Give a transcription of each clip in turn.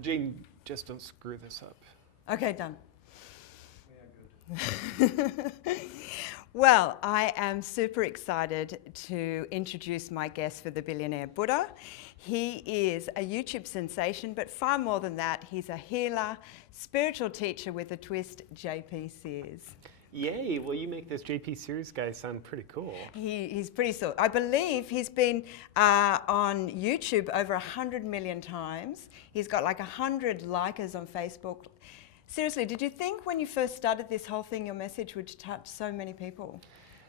Jane, just don't screw this up. Okay, done. Yeah, good. Well, I am super excited to introduce my guest for the Billionaire Buddha. He is a YouTube sensation, but far more than that, he's a healer, spiritual teacher with a twist, JP Sears. Yay, well you make this JP Sears guy sound pretty cool. He's pretty sore. I believe he's been on YouTube over 100 million times. He's got like 100 likers on Facebook. Seriously, did you think when you first started this whole thing, your message would touch so many people?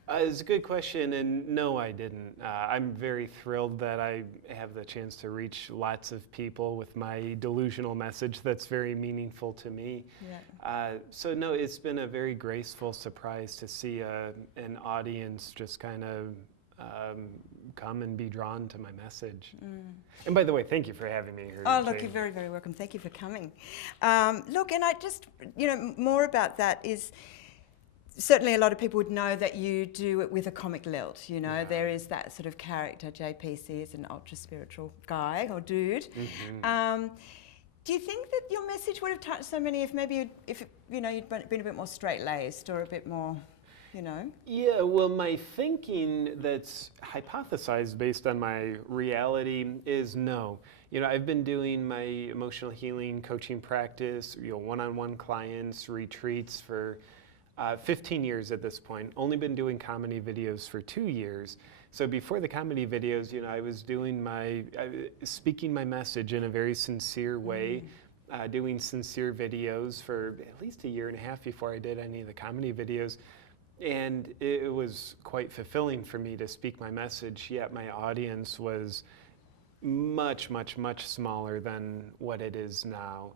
It's a good question, and no, I didn't. I'm very thrilled that I have the chance to reach lots of people with my delusional message that's very meaningful to me. Yeah. So no, it's been a very graceful surprise to see an audience just kind of come and be drawn to my message. And by the way, thank you for having me here. Oh, look, you're very, very welcome. Thank you for coming. Look, and I just, more about that is, certainly a lot of people would know that you do it with a comic lilt. Yeah. There is that sort of character, JP Sears, an ultra-spiritual guy or dude. Mm-hmm. Do you think that your message would have touched so many if maybe you'd been a bit more straight-laced or a bit more, Yeah, well, my thinking that's hypothesized based on my reality is no. I've been doing my emotional healing coaching practice, one-on-one clients, retreats for 15 years at this point. Only been doing comedy videos for 2 years. So before the comedy videos, I was doing speaking my message in a very sincere way, doing sincere videos for at least a year and a half before I did any of the comedy videos. And it was quite fulfilling for me to speak my message, yet my audience was much, much, much smaller than what it is now.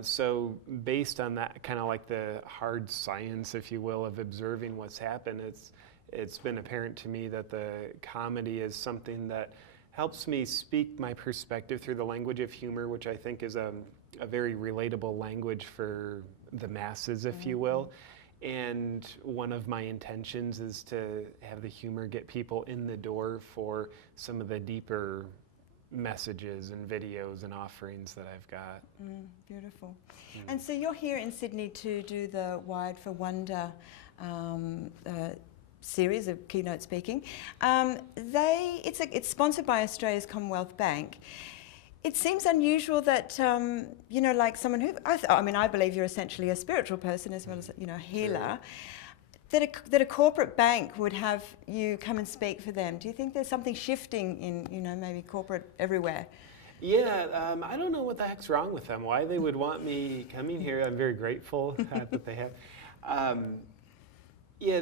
So based on that, kind of like the hard science, if you will, of observing what's happened, it's been apparent to me that the comedy is something that helps me speak my perspective through the language of humor, which I think is a very relatable language for the masses, if you will. And one of my intentions is to have the humor get people in the door for some of the deeper messages and videos and offerings that I've got. Beautiful. And so you're here in Sydney to do the Wired for Wonder series of keynote speaking. It's sponsored by Australia's Commonwealth Bank. It seems unusual that, like someone who, I believe you're essentially a spiritual person as well as, a healer, that a corporate bank would have you come and speak for them. Do you think there's something shifting in, maybe corporate everywhere? Yeah, I don't know what the heck's wrong with them, why they would want me coming here. I'm very grateful that they have. Yeah,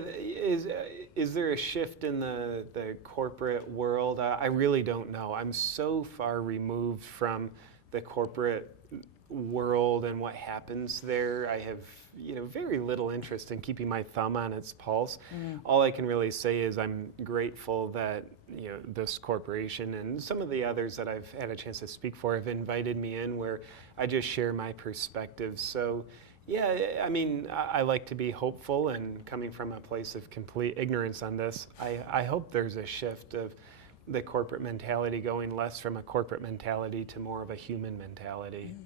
is there a shift in the corporate world? I really don't know. I'm so far removed from the corporate world and what happens there. I have very little interest in keeping my thumb on its pulse. All I can really say is I'm grateful that this corporation and some of the others that I've had a chance to speak for have invited me in, where I just share my perspective. So yeah, I like to be hopeful, and coming from a place of complete ignorance on this, I hope there's a shift of the corporate mentality going less from a corporate mentality to more of a human mentality.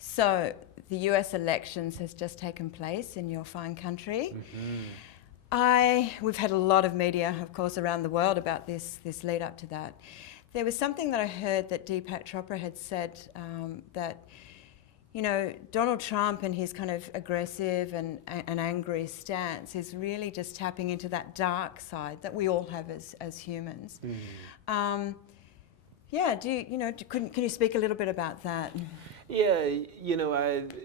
So the US elections has just taken place in your fine country. We've had a lot of media, of course, around the world about this lead up to that. There was something that I heard that Deepak Chopra had said, that Donald Trump and his kind of aggressive and angry stance is really just tapping into that dark side that we all have as humans. Can you speak a little bit about that? Yeah,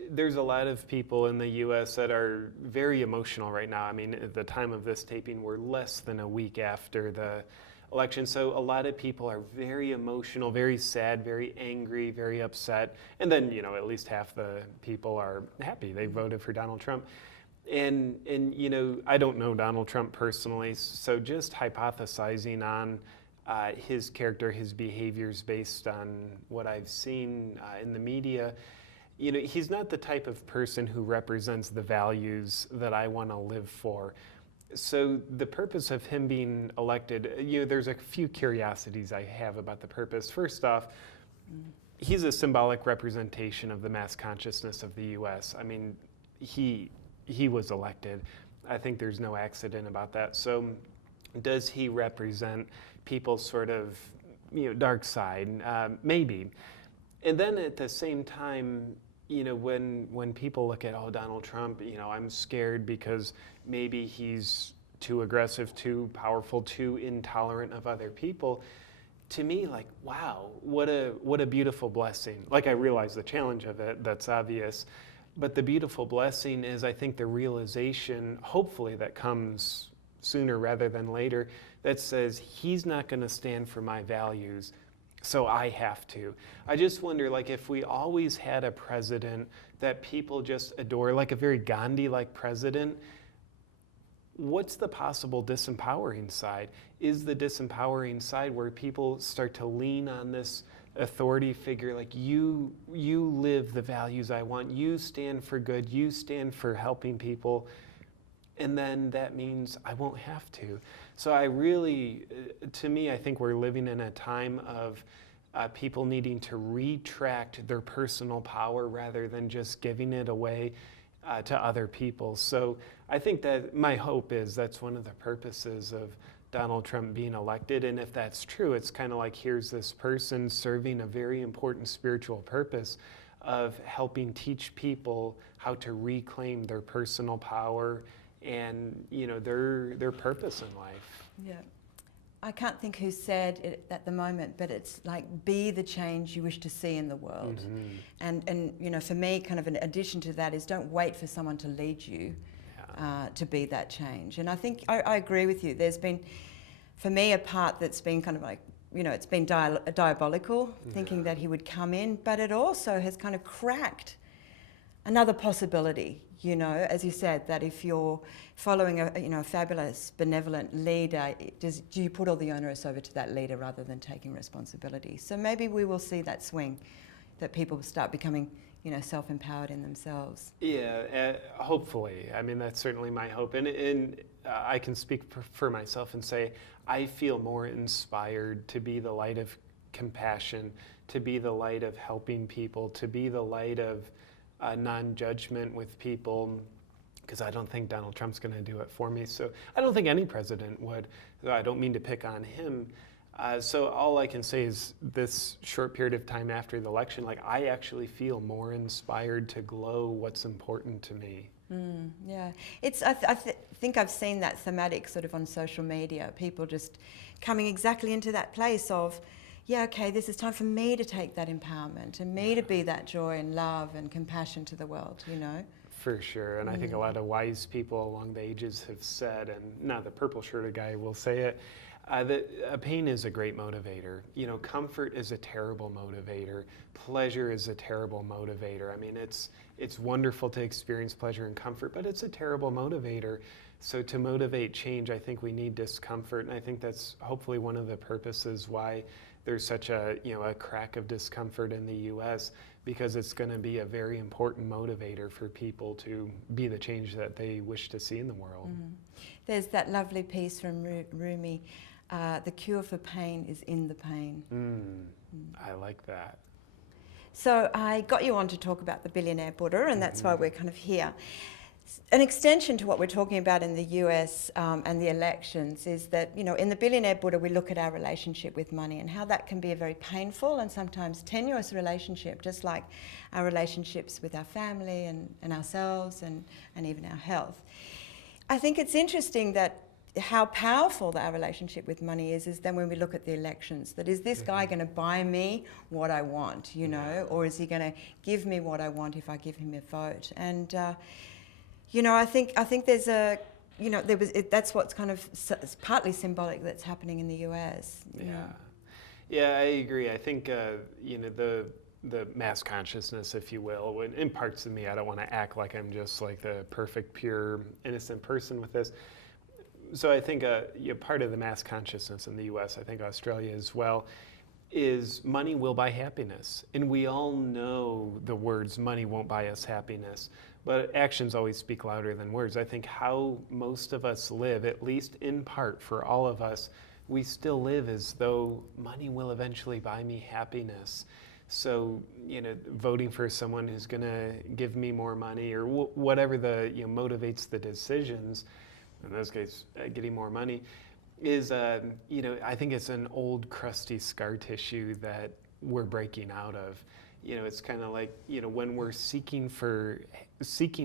there's a lot of people in the U.S. that are very emotional right now. At the time of this taping, we're less than a week after the election, so a lot of people are very emotional, very sad, very angry, very upset, and then at least half the people are happy they voted for Donald Trump. And I don't know Donald Trump personally, so just hypothesizing on his character, his behaviors based on what I've seen in the media, he's not the type of person who represents the values that I want to live for. So the purpose of him being elected, there's a few curiosities I have about the purpose. First off, he's a symbolic representation of the mass consciousness of the U.S. I mean, he was elected. I think there's no accident about that. So does he represent people's sort of, dark side? Maybe. And then at the same time, when people look at, Donald Trump, I'm scared because maybe he's too aggressive, too powerful, too intolerant of other people. To me, like, wow, what a beautiful blessing. Like, I realize the challenge of it, that's obvious. But the beautiful blessing is, I think, the realization, hopefully, that comes sooner rather than later, that says he's not going to stand for my values, so I have to. I just wonder, like, if we always had a president that people just adore, like a very Gandhi-like president, what's the possible disempowering side? Is the disempowering side where people start to lean on this authority figure, like, you live the values I want, you stand for good, you stand for helping people, and then that means I won't have to. So I really, to me, I think we're living in a time of people needing to retract their personal power rather than just giving it away to other people. So I think that my hope is that's one of the purposes of Donald Trump being elected. And if that's true, it's kind of like, here's this person serving a very important spiritual purpose of helping teach people how to reclaim their personal power and their purpose in life. Yeah. I can't think who said it at the moment, but it's like, be the change you wish to see in the world. Mm-hmm. And for me, kind of an addition to that is, don't wait for someone to lead you to be that change. And I think I agree with you. There's been, for me, a part that's been kind of like, it's been diabolical, thinking that he would come in, but it also has kind of cracked another possibility. As you said, that if you're following a fabulous, benevolent leader, do you put all the onus over to that leader rather than taking responsibility? So maybe we will see that swing, that people start becoming, self-empowered in themselves. Yeah, hopefully. I mean, that's certainly my hope. And I can speak for myself and say, I feel more inspired to be the light of compassion, to be the light of helping people, to be the light of non-judgment with people, because I don't think Donald Trump's going to do it for me. So I don't think any president would. I don't mean to pick on him. So all I can say is, this short period of time after the election, like, I actually feel more inspired to glow what's important to me. Yeah, I think I've seen that thematic sort of on social media. People just coming exactly into that place of, yeah, okay, this is time for me to take that empowerment and me to be that joy and love and compassion to the world, For sure, and I think a lot of wise people along the ages have said, and now the purple-shirted guy will say it, that pain is a great motivator. Comfort is a terrible motivator. Pleasure is a terrible motivator. I mean, it's wonderful to experience pleasure and comfort, but it's a terrible motivator. So to motivate change, I think we need discomfort, and I think that's hopefully one of the purposes why there's such a crack of discomfort in the U.S., because it's going to be a very important motivator for people to be the change that they wish to see in the world. There's that lovely piece from Rumi, the cure for pain is in the pain. I like that. So I got you on to talk about the Billionaire Buddha, and that's why we're kind of here. An extension to what we're talking about in the US and the elections is that, in the Billionaire Buddha, we look at our relationship with money and how that can be a very painful and sometimes tenuous relationship, just like our relationships with our family and ourselves and even our health. I think it's interesting that how powerful our relationship with money is then when we look at the elections, that is this guy going to buy me what I want, or is he going to give me what I want if I give him a vote? And I think there's that's what's kind of partly symbolic that's happening in the US. Yeah, I agree. I think the mass consciousness, if you will, when in parts of me, I don't want to act like I'm just like the perfect, pure, innocent person with this. So I think part of the mass consciousness in the US, I think Australia as well, is money will buy happiness. And we all know the words, money won't buy us happiness. But actions always speak louder than words. I think how most of us live, at least in part for all of us, we still live as though money will eventually buy me happiness. So, voting for someone who's going to give me more money or whatever motivates the decisions, in this case, getting more money, is, I think it's an old crusty scar tissue that we're breaking out of. It's kind of like, when we're seeking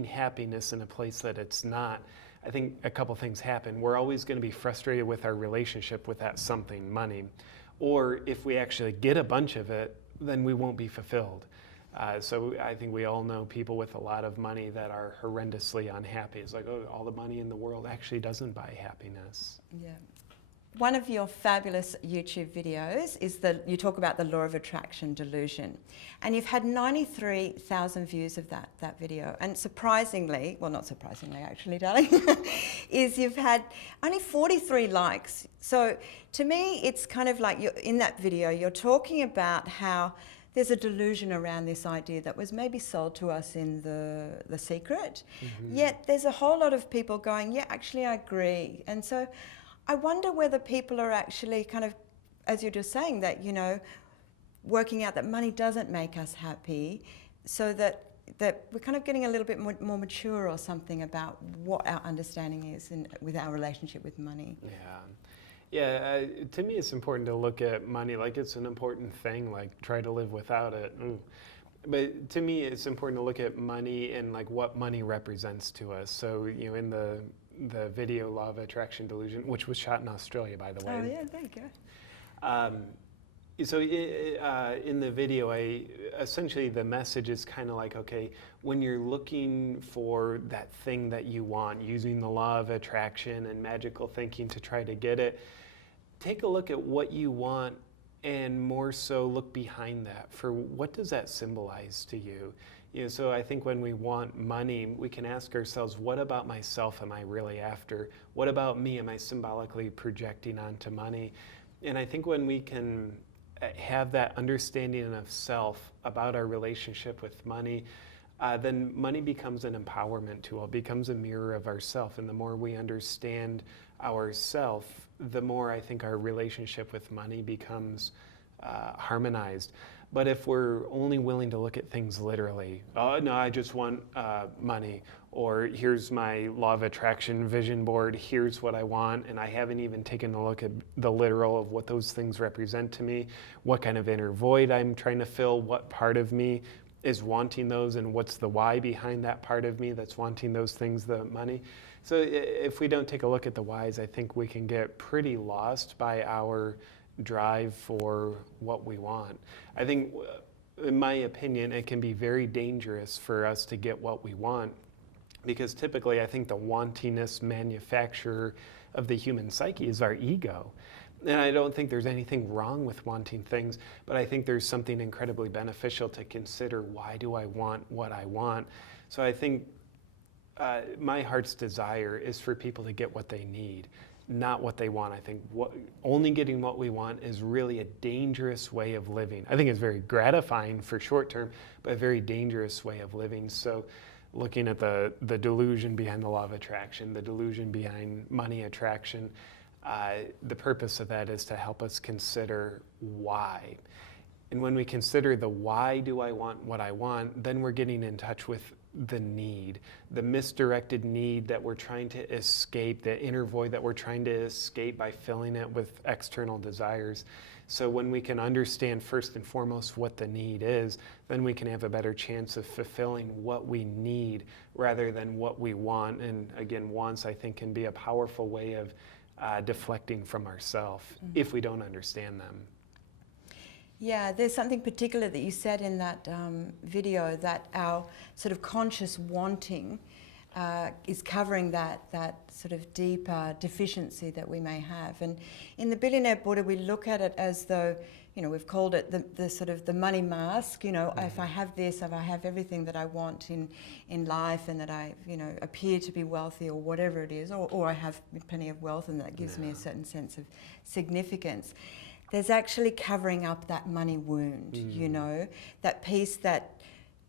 happiness in a place that it's not, I think a couple things happen. We're always going to be frustrated with our relationship with that something, money. Or if we actually get a bunch of it, then we won't be fulfilled. So I think we all know people with a lot of money that are horrendously unhappy. It's like, oh, all the money in the world actually doesn't buy happiness. Yeah. One of your fabulous YouTube videos is you talk about the Law of Attraction Delusion. And you've had 93,000 views of that video. And surprisingly, well, not surprisingly actually, darling, is you've had only 43 likes. So to me, it's kind of like in that video, you're talking about how there's a delusion around this idea that was maybe sold to us in The Secret. Mm-hmm. Yet there's a whole lot of people going, yeah, actually I agree. And so I wonder whether people are actually kind of, as you're just saying, that, working out that money doesn't make us happy, so that we're kind of getting a little bit more mature or something about what our understanding is with our relationship with money. Yeah, to me it's important to look at money like it's an important thing, like try to live without it. But to me it's important to look at money and like what money represents to us. So, in the video Law of Attraction Delusion, which was shot in Australia, by the way. Oh yeah, there you go. So in the video, essentially the message is kind of like, okay, when you're looking for that thing that you want, using the law of attraction and magical thinking to try to get it, take a look at what you want and more so look behind that for what does that symbolize to you. So I think when we want money, we can ask ourselves, what about myself am I really after? What about me am I symbolically projecting onto money? And I think when we can have that understanding of self about our relationship with money, then money becomes an empowerment tool, becomes a mirror of ourself. And the more we understand ourself, the more I think our relationship with money becomes harmonized. But if we're only willing to look at things literally, oh no, I just want money, or here's my law of attraction vision board, here's what I want, and I haven't even taken a look at the literal of what those things represent to me, what kind of inner void I'm trying to fill, what part of me is wanting those, and what's the why behind that part of me that's wanting those things, the money. So if we don't take a look at the whys, I think we can get pretty lost by our drive for what we want. I think, in my opinion, it can be very dangerous for us to get what we want, because typically I think the wantingness manufacturer of the human psyche is our ego. And I don't think there's anything wrong with wanting things, but I think there's something incredibly beneficial to consider, why do I want what I want? So I think my heart's desire is for people to get what they need, not what they want. I think only getting what we want is really a dangerous way of living. I think it's very gratifying for short term, but a very dangerous way of living. So looking at the delusion behind the law of attraction, the delusion behind money attraction, the purpose of that is to help us consider why. And when we consider the why do I want what I want, then we're getting in touch with the need, the misdirected need that we're trying to escape, the inner void that we're trying to escape by filling it with external desires. So when we can understand first and foremost what the need is, then we can have a better chance of fulfilling what we need rather than what we want. And again, wants, I think, can be a powerful way of deflecting from ourselves if we don't understand them. Yeah, there's something particular that you said in that video, that our sort of conscious wanting is covering that sort of deeper deficiency that we may have. And in the Billionaire Buddha, we look at it as though, we've called it the sort of the money mask. If I have this, if I have everything that I want in life, and that I, appear to be wealthy or whatever it is, or I have plenty of wealth and that gives me a certain sense of significance. There's actually covering up that money wound, that piece that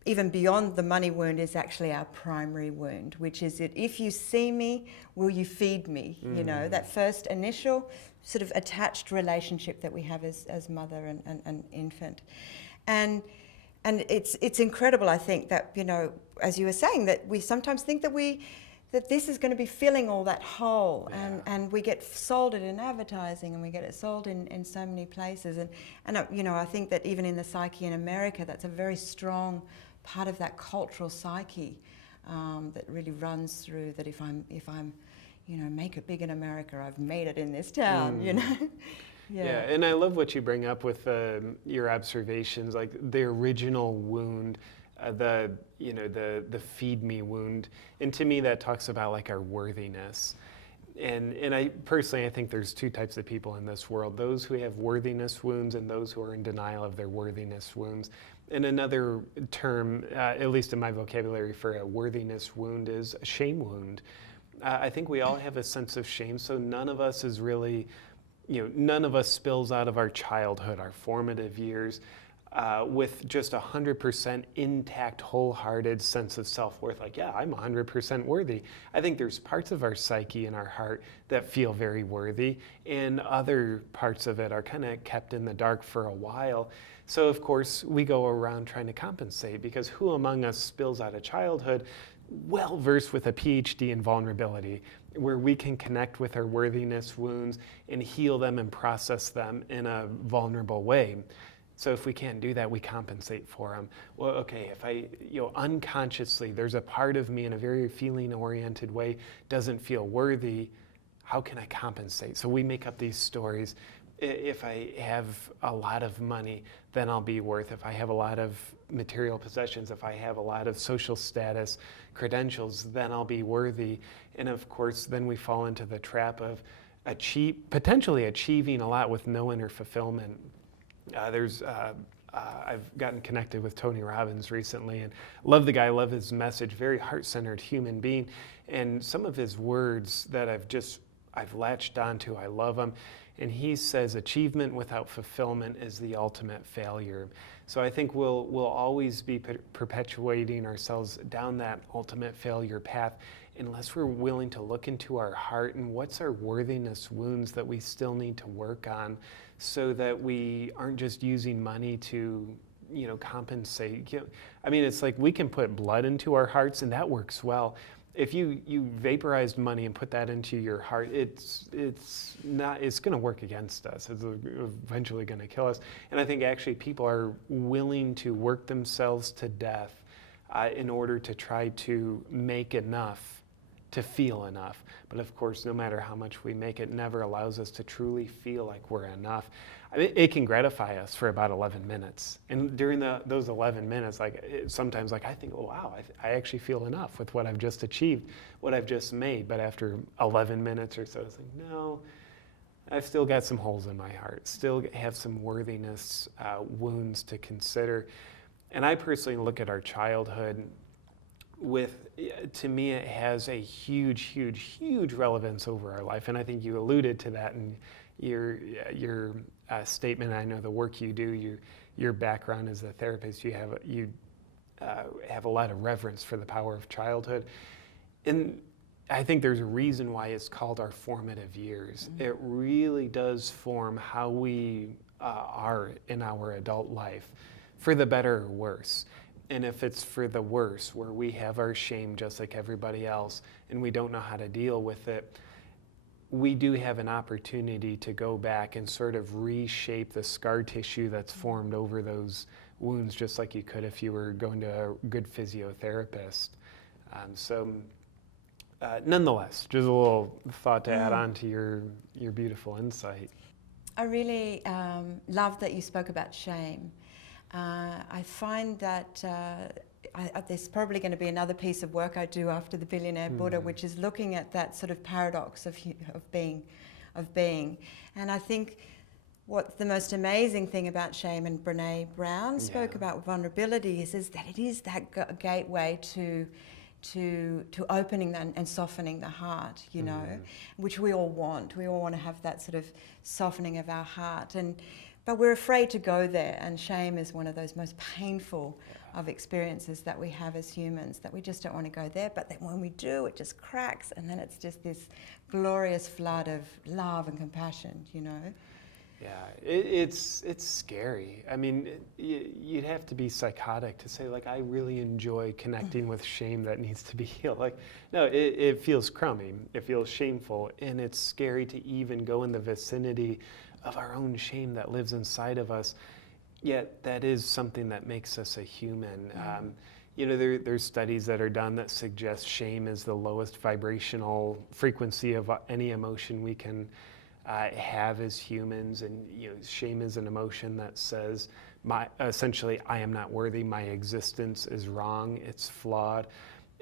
even beyond the money wound is actually our primary wound, which is that if you see me, will you feed me? That first initial sort of attached relationship that we have as mother and infant. And it's incredible, I think, that, you know, as you were saying, that we sometimes think that this is going to be filling all that hole, and we get sold it in advertising, and we get it sold in so many places, and you know, I think that even in the psyche in America, that's a very strong part of that cultural psyche that really runs through that. If I'm you know, make it big in America, I've made it in this town, you know. Yeah, and I love what you bring up with your observations, like the original wound, the feed me wound, and to me that talks about like our worthiness. And I personally, I think there's two types of people in this world: those who have worthiness wounds and those who are in denial of their worthiness wounds. And another term, at least in my vocabulary, for a worthiness wound is a shame wound. I think we all have a sense of shame, so none of us is really, you know, none of us spills out of our childhood, our formative years, with just 100% intact, wholehearted sense of self-worth. Like, yeah, I'm 100% worthy. I think there's parts of our psyche and our heart that feel very worthy, and other parts of it are kind of kept in the dark for a while. So, of course, we go around trying to compensate, because who among us spills out of childhood well-versed with a PhD in vulnerability, where we can connect with our worthiness wounds and heal them and process them in a vulnerable way? So if we can't do that, we compensate for them. Well, okay, if I, you know, unconsciously, there's a part of me in a very feeling-oriented way doesn't feel worthy, how can I compensate? So we make up these stories. If I have a lot of money, then I'll be worth. If I have a lot of material possessions, if I have a lot of social status, credentials, then I'll be worthy. And of course, then we fall into the trap of potentially achieving a lot with no inner fulfillment. I've gotten connected with Tony Robbins recently, and love the guy, love his message, very heart-centered human being. And some of his words that I've latched onto, I love them. And he says, achievement without fulfillment is the ultimate failure. So I think we'll always be perpetuating ourselves down that ultimate failure path unless we're willing to look into our heart and what's our worthiness wounds that we still need to work on, so that we aren't just using money to, you know, compensate. I mean, it's like we can put blood into our hearts, and that works well. If you vaporized money and put that into your heart, it's going to work against us. It's eventually going to kill us. And I think actually people are willing to work themselves to death in order to try to make enough to feel enough. But of course, no matter how much we make, it never allows us to truly feel like we're enough. I mean, it can gratify us for about 11 minutes. And during those 11 minutes, sometimes I think, oh, wow, I actually feel enough with what I've just achieved, what I've just made. But after 11 minutes or so, it's like, no, I've still got some holes in my heart, still have some worthiness wounds to consider. And I personally look at our childhood to me, it has a huge, huge, huge relevance over our life. And I think you alluded to that in your statement. I know the work you do, your background as a therapist, you have a lot of reverence for the power of childhood. And I think there's a reason why it's called our formative years. Mm-hmm. It really does form how we are in our adult life, for the better or worse. And if it's for the worse, where we have our shame just like everybody else, and we don't know how to deal with it, we do have an opportunity to go back and sort of reshape the scar tissue that's formed over those wounds, just like you could if you were going to a good physiotherapist. Nonetheless, just a little thought to add on to your beautiful insight. I really love that you spoke about shame. I find that there's probably going to be another piece of work I do after the Billionaire Buddha, which is looking at that sort of paradox of being. And I think what's the most amazing thing about shame, and Brené Brown spoke about vulnerability, is that it is that gateway to opening and softening the heart, you know, which we all want. We all want to have that sort of softening of our heart, but we're afraid to go there, and shame is one of those most painful of experiences that we have as humans, that we just don't want to go there. But then when we do, it just cracks, and then it's just this glorious flood of love and compassion, you know. Yeah, it's scary. I mean, you'd have to be psychotic to say, like, I really enjoy connecting with shame that needs to be healed. Like, no, it feels crummy. It feels shameful. And it's scary to even go in the vicinity of our own shame that lives inside of us. Yet that is something that makes us a human. You know, there's studies that are done that suggest shame is the lowest vibrational frequency of any emotion we can have as humans. And you know, shame is an emotion that says, essentially, I am not worthy. My existence is wrong. It's flawed.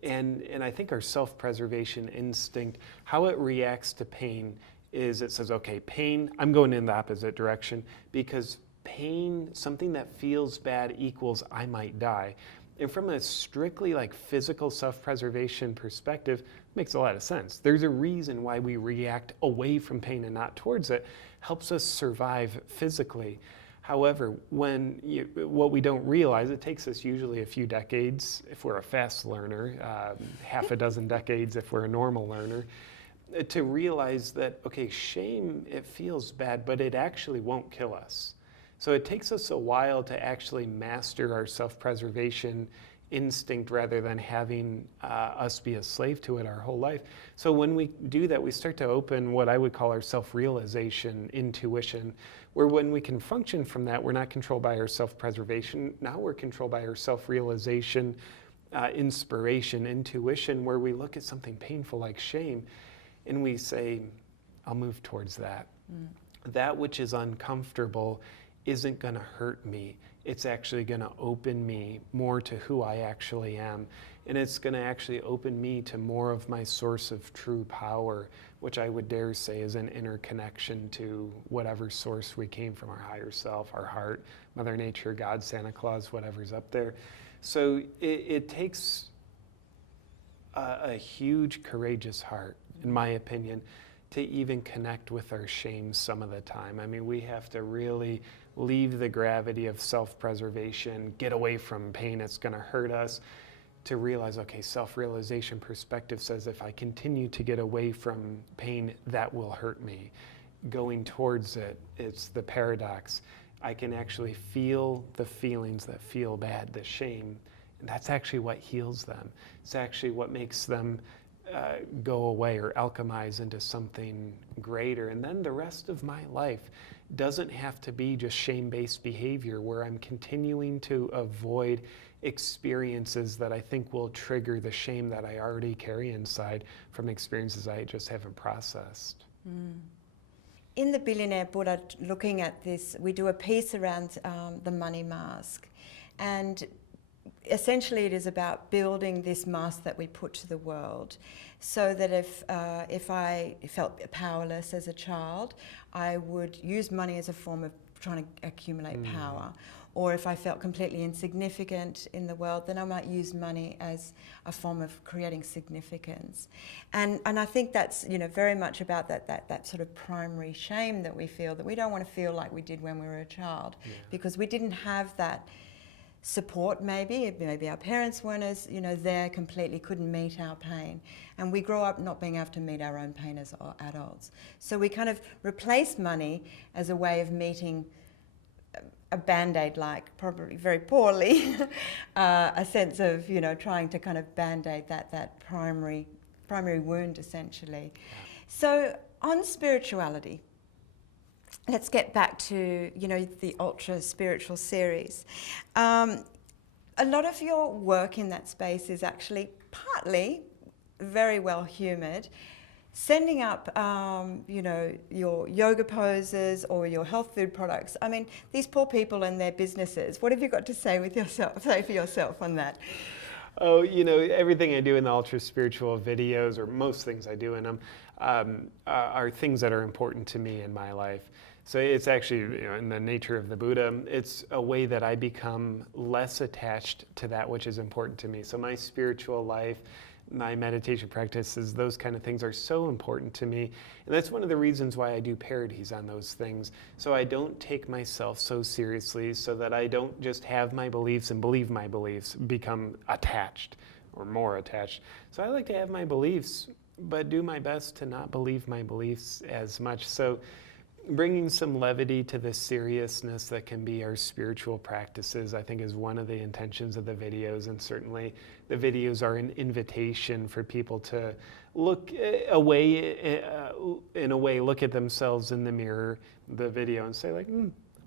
And I think our self-preservation instinct, how it reacts to pain, is it says, okay, pain, I'm going in the opposite direction, because pain, something that feels bad, equals I might die. And from a strictly like physical self-preservation perspective, makes a lot of sense. There's a reason why we react away from pain and not towards it. Helps us survive physically. However, what we don't realize, it takes us usually a few decades if we're a fast learner, half a dozen decades if we're a normal learner, to realize that, okay, shame, it feels bad, but it actually won't kill us. So it takes us a while to actually master our self-preservation instinct rather than having us be a slave to it our whole life. So when we do that, we start to open what I would call our self-realization intuition, where when we can function from that, we're not controlled by our self-preservation. Now we're controlled by our self-realization, inspiration, intuition, where we look at something painful like shame and we say, I'll move towards that. That which is uncomfortable isn't going to hurt me. It's actually going to open me more to who I actually am. And it's going to actually open me to more of my source of true power, which I would dare say is an inner connection to whatever source we came from, our higher self, our heart, Mother Nature, God, Santa Claus, whatever's up there. So it takes a huge, courageous heart, in my opinion, to even connect with our shame some of the time. I mean, we have to really leave the gravity of self-preservation, get away from pain, it's going to hurt us, to realize, okay, self-realization perspective says if I continue to get away from pain, that will hurt me. Going towards it, it's the paradox. I can actually feel the feelings that feel bad, the shame, and that's actually what heals them. It's actually what makes them go away or alchemize into something greater. And then the rest of my life doesn't have to be just shame-based behavior where I'm continuing to avoid experiences that I think will trigger the shame that I already carry inside from experiences I just haven't processed. In the Billionaire Buddha, looking at this, we do a piece around the money mask. And essentially it is about building this mask that we put to the world, so that if I felt powerless as a child, I would use money as a form of trying to accumulate power. Or if I felt completely insignificant in the world, then I might use money as a form of creating significance. And I think that's, you know, very much about that sort of primary shame that we feel, that we don't want to feel like we did when we were a child, because we didn't have that support. Maybe our parents weren't as, you know, there completely, couldn't meet our pain, and we grow up not being able to meet our own pain as adults. So we kind of replace money as a way of meeting a band-aid, like probably very poorly, a sense of, you know, trying to kind of band-aid that primary wound essentially. So on spirituality, let's get back to, you know, the UltraSpiritual series. A lot of your work in that space is actually partly very well humoured, sending up, you know, your yoga poses or your health food products. I mean, these poor people and their businesses. What have you got to say for yourself on that? Oh, you know, everything I do in the UltraSpiritual videos, or most things I do in them, are things that are important to me in my life. So it's actually, you know, in the nature of the Buddha, it's a way that I become less attached to that which is important to me. So my spiritual life, my meditation practices, those kind of things are so important to me. And that's one of the reasons why I do parodies on those things. So I don't take myself so seriously, so that I don't just have my beliefs and believe my beliefs, become attached or more attached. So I like to have my beliefs, but do my best to not believe my beliefs as much. So bringing some levity to the seriousness that can be our spiritual practices, I think, is one of the intentions of the videos. And certainly the videos are an invitation for people to look away, in a way, look at themselves in the mirror, the video, and say like,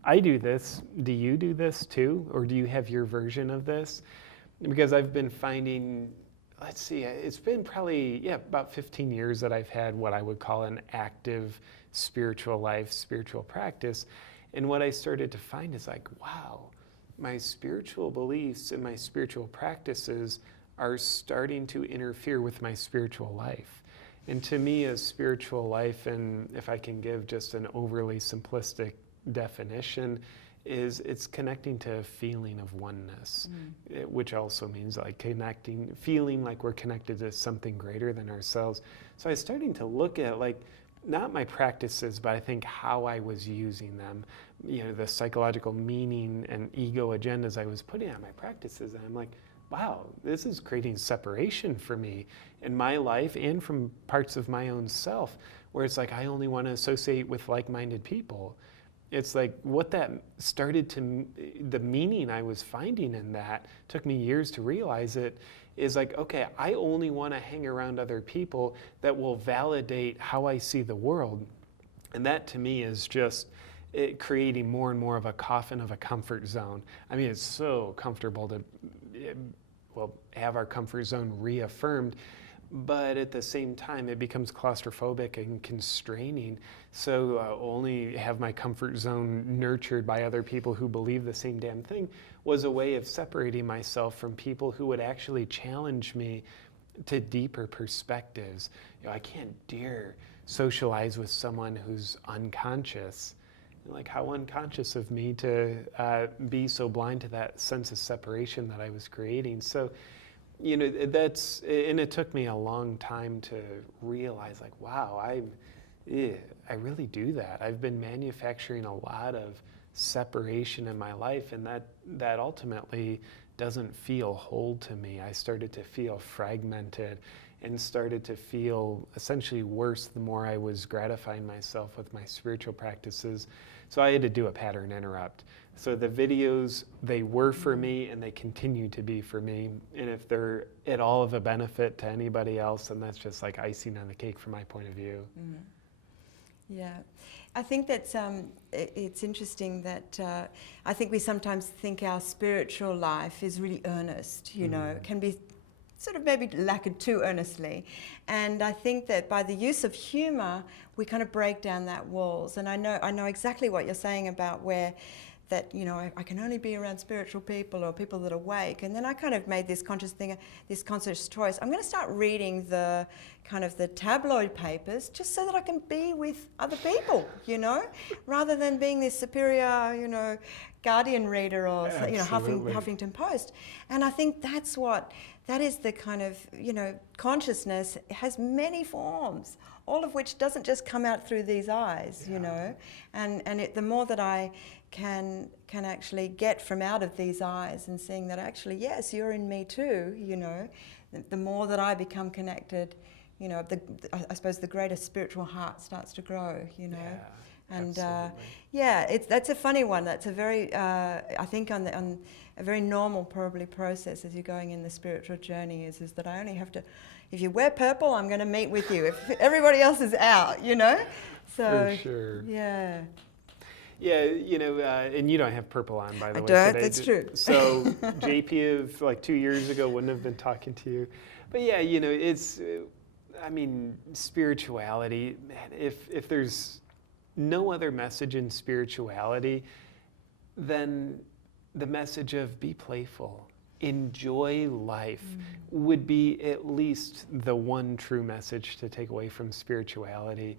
I do this. Do you do this too? Or do you have your version of this? Because I've been finding, let's see, it's been probably, about 15 years that I've had what I would call an active spiritual life, spiritual practice. And what I started to find is like, wow, my spiritual beliefs and my spiritual practices are starting to interfere with my spiritual life. And to me, a spiritual life, and if I can give just an overly simplistic definition, is it's connecting to a feeling of oneness, which also means like connecting, feeling like we're connected to something greater than ourselves. So I was starting to look at like, not my practices, but I think how I was using them, the psychological meaning and ego agendas I was putting on my practices. And I'm like, wow, this is creating separation for me in my life and from parts of my own self, where it's like I only want to associate with like-minded people. It's like what that started to, the meaning I was finding in that took me years to realize it, is like, okay, I only want to hang around other people that will validate how I see the world. And that to me is just creating more and more of a coffin of a comfort zone. I mean, it's so comfortable to, have our comfort zone reaffirmed, but at the same time, it becomes claustrophobic and constraining. So only have my comfort zone nurtured by other people who believe the same damn thing was a way of separating myself from people who would actually challenge me to deeper perspectives. I can't dare socialize with someone who's unconscious. Like, how unconscious of me to be so blind to that sense of separation that I was creating. So, that's, and it took me a long time to realize, like, wow, I really do that. I've been manufacturing a lot of separation in my life, and that ultimately doesn't feel whole to me. I started to feel fragmented and started to feel essentially worse the more I was gratifying myself with my spiritual practices. So I had to do a pattern interrupt. So the videos, they were for me and they continue to be for me. And if they're at all of a benefit to anybody else, then that's just like icing on the cake from my point of view. Yeah, I think that's it's interesting that I think we sometimes think our spiritual life is really earnest, can be sort of maybe lacquered too earnestly. And I think that by the use of humor, we kind of break down that walls. And I know exactly what you're saying about where that, I can only be around spiritual people or people that are awake. And then I kind of made this conscious thing, this conscious choice. I'm going to start reading the kind of the tabloid papers just so that I can be with other people, rather than being this superior, Guardian reader or, Huffington Post. And I think that is the kind of, consciousness has many forms, all of which doesn't just come out through these eyes, and the more that I can actually get from out of these eyes and seeing that actually, yes, you're in me too, the more that I become connected, I suppose the greater spiritual heart starts to grow, And that's a funny one. That's a very, I think, on a very normal probably process as you're going in the spiritual journey is that I only have to, if you wear purple, I'm going to meet with you. If everybody else is out, So, for sure. Yeah. Yeah, and you don't have purple on, by the way. I don't, today. that's true. So JP of like 2 years ago wouldn't have been talking to you. But yeah, it's, spirituality, man, if there's no other message in spirituality than the message of be playful, enjoy life, would be at least the one true message to take away from spirituality.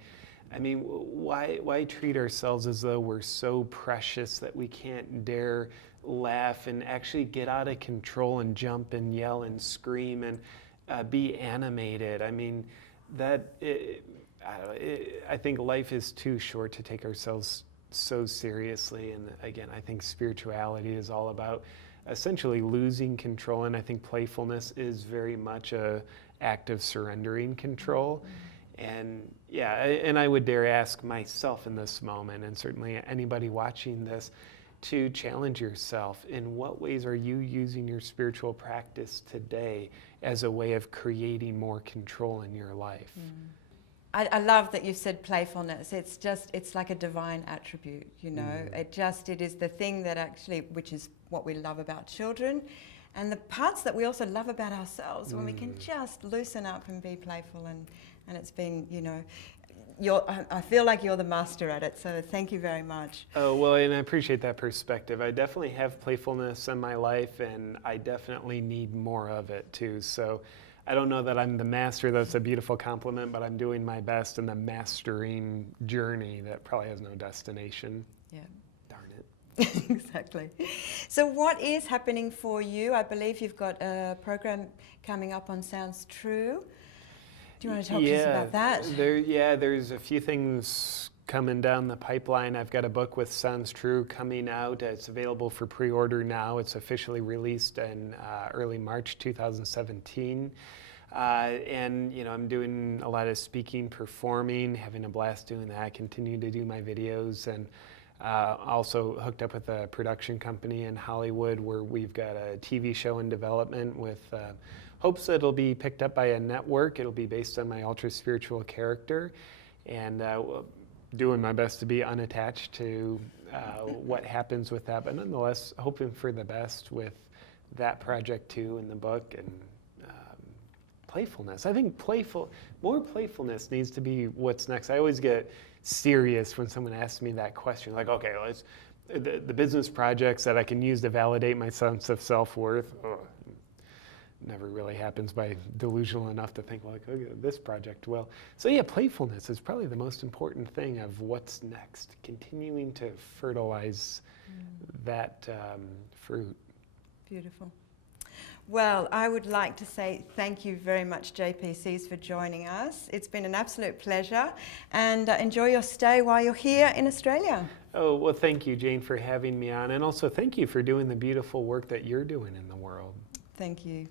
I mean, why treat ourselves as though we're so precious that we can't dare laugh and actually get out of control and jump and yell and scream and be animated? I mean, I think life is too short to take ourselves so seriously. And again, I think spirituality is all about essentially losing control. And I think playfulness is very much an act of surrendering control. And yeah, and I would dare ask myself in this moment, and certainly anybody watching this, to challenge yourself. In what ways are you using your spiritual practice today as a way of creating more control in your life? I love that you said playfulness. It's like a divine attribute, you know. It is the thing that actually, which is what we love about children, and the parts that we also love about ourselves, when we can just loosen up and be playful, and it's been, you know, I feel like you're the master at it, so thank you very much. Oh, well, and I appreciate that perspective. I definitely have playfulness in my life, and I definitely need more of it too. So I don't know that I'm the master. That's a beautiful compliment, but I'm doing my best in the mastering journey that probably has no destination. Yeah. Darn it. Exactly. So what is happening for you? I believe you've got a program coming up on Sounds True. Do you want to talk to us about that? There's a few things coming down the pipeline. I've got a book with Sounds True coming out. It's available for pre-order now. It's officially released in early March 2017. And you know, I'm doing a lot of speaking, performing, having a blast doing that. I continue to do my videos, and also hooked up with a production company in Hollywood where we've got a TV show in development with hopes that it'll be picked up by a network. It'll be based on my ultra-spiritual character, and doing my best to be unattached to what happens with that, but nonetheless hoping for the best with that project too in the book. And playfulness. I think more playfulness needs to be what's next. I always get serious when someone asks me that question, like, okay, the business projects that I can use to validate my sense of self-worth. Never really happens by delusional enough to think like, okay, this project will. So yeah, playfulness is probably the most important thing of what's next, continuing to fertilize that fruit. Beautiful. Well, I would like to say thank you very much, JP Sears, for joining us. It's been an absolute pleasure, and enjoy your stay while you're here in Australia. Oh, well, thank you, Jane, for having me on, and also thank you for doing the beautiful work that you're doing in the world. Thank you.